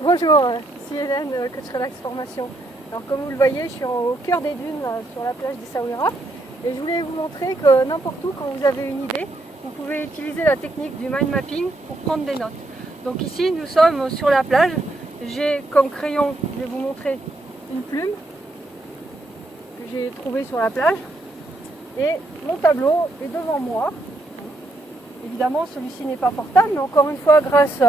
Bonjour, ici Hélène, coach relax formation. Alors comme vous le voyez, je suis au cœur des dunes sur la plage d'Essaouira et je voulais vous montrer que n'importe où, quand vous avez une idée, vous pouvez utiliser la technique du mind mapping pour prendre des notes. Donc ici, nous sommes sur la plage. J'ai comme crayon, je vais vous montrer une plume que j'ai trouvée sur la plage et mon tableau est devant moi. Évidemment, celui-ci n'est pas portable, mais encore une fois, grâce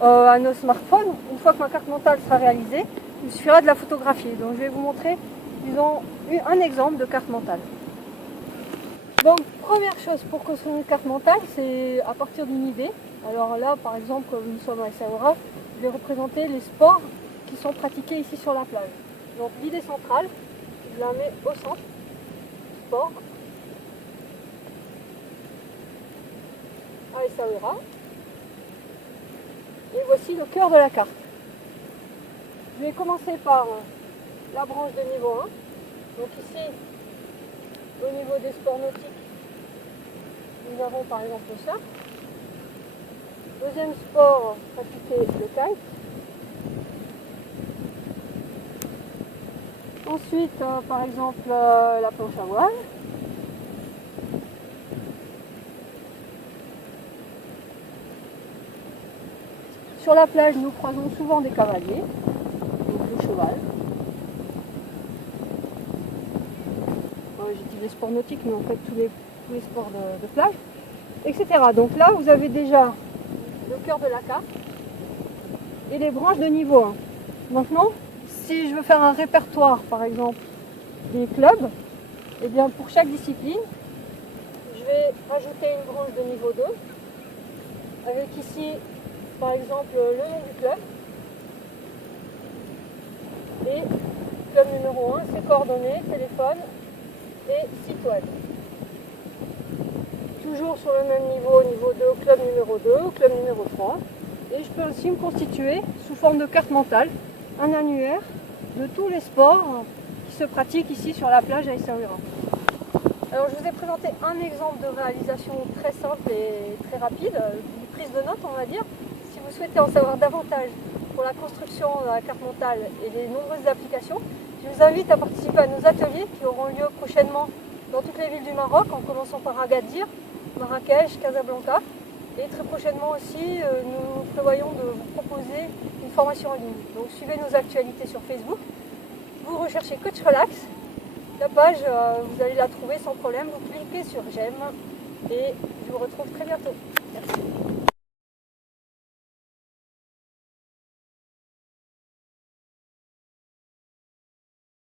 à nos smartphones, une fois que ma carte mentale sera réalisée, il suffira de la photographier. Donc je vais vous montrer, disons, un exemple de carte mentale. Donc première chose pour construire une carte mentale, c'est à partir d'une idée. Alors là, par exemple, comme nous sommes à Essaouira, je vais représenter les sports qui sont pratiqués ici sur la plage. Donc l'idée centrale, je la mets au centre, sport, à Essaouira. Et voici le cœur de la carte. Je vais commencer par la branche de niveau 1. Donc ici, au niveau des sports nautiques, nous avons par exemple le surf. Deuxième sport pratiqué, le kite. Ensuite, par exemple, la planche à voile. Sur la plage, nous croisons souvent des cavaliers, donc le cheval. J'ai dit les sports nautiques, mais en fait tous les sports de plage, etc. Donc là, vous avez déjà le cœur de la carte et les branches de niveau 1. Maintenant, si je veux faire un répertoire, par exemple, des clubs, eh bien pour chaque discipline, je vais rajouter une branche de niveau 2, avec ici, par exemple, le nom du club, et club numéro 1, ses coordonnées, téléphone et site web. Toujours sur le même niveau, niveau 2, au club numéro 2, au club numéro 3. Et je peux aussi me constituer, sous forme de carte mentale, un annuaire de tous les sports qui se pratiquent ici sur la plage à Essaouira. Alors je vous ai présenté un exemple de réalisation très simple et très rapide, de prise de notes on va dire. Si vous souhaitez en savoir davantage pour la construction de la carte mentale et les nombreuses applications, je vous invite à participer à nos ateliers qui auront lieu prochainement dans toutes les villes du Maroc, en commençant par Agadir, Marrakech, Casablanca. Et très prochainement aussi, nous prévoyons de vous proposer une formation en ligne. Donc suivez nos actualités sur Facebook. Vous recherchez Coach Relax. La page, vous allez la trouver sans problème. Vous cliquez sur j'aime et je vous retrouve très bientôt. Merci.